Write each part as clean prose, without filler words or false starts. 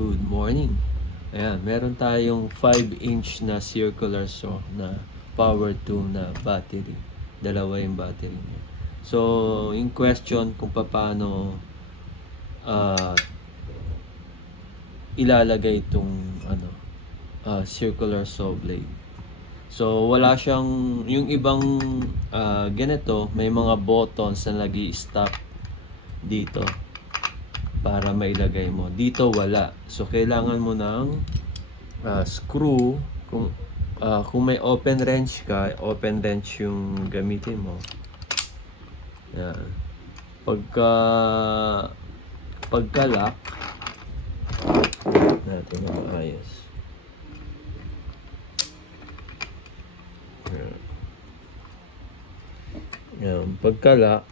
Good morning. Ayan, meron tayong 5-inch na circular saw na power 2 na battery. Dalawa yung battery niya. So, in question kung paano ilalagay itong circular saw blade. So, wala siyang, yung ibang ganito, may mga buttons na nag-i-stop dito para mailagay mo. Dito wala. So, kailangan mo ng screw. Kung may open wrench ka, open wrench yung gamitin mo. Yan. Pagka-lock, natin na maayos. Yan. Pagka-lock,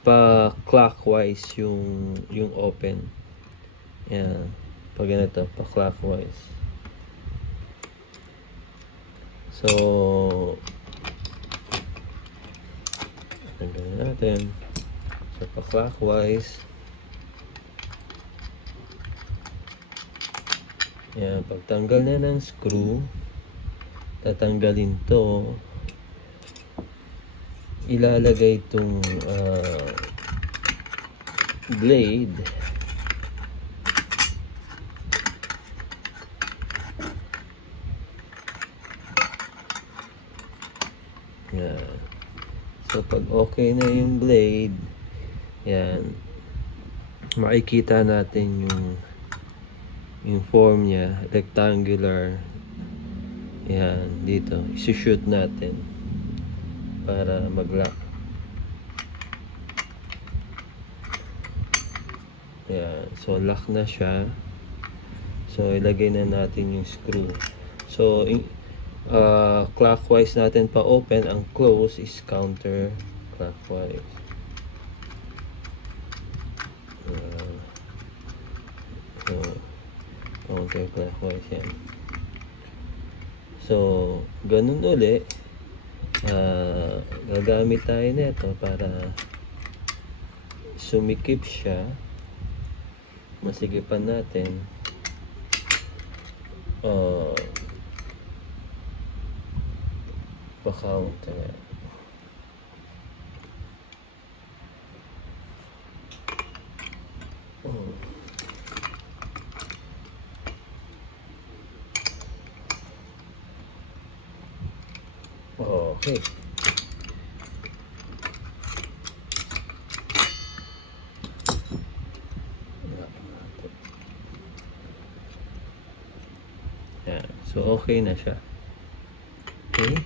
pa-clockwise yung open. Yan. Pag ganito, pa-clockwise. So, tanggalin natin. So, pa-clockwise. Yan. Pagtanggal na ng screw, tatanggalin to. Ilalagay itong blade yan. So pag okay na yung blade, yan, makikita natin yung form niya, rectangular. Yan, dito isi-shoot natin para mag-lock. Yan. So, lock na siya. So, ilagay na natin yung screw. So, clockwise natin pa open. Ang close is counter clockwise. So, counter clockwise yan. So, ganun uli. Gagamit tayo nito para sumikip siya, masigipan natin. Pa-counter. Okay. Yan. So, okay na siya. Okay.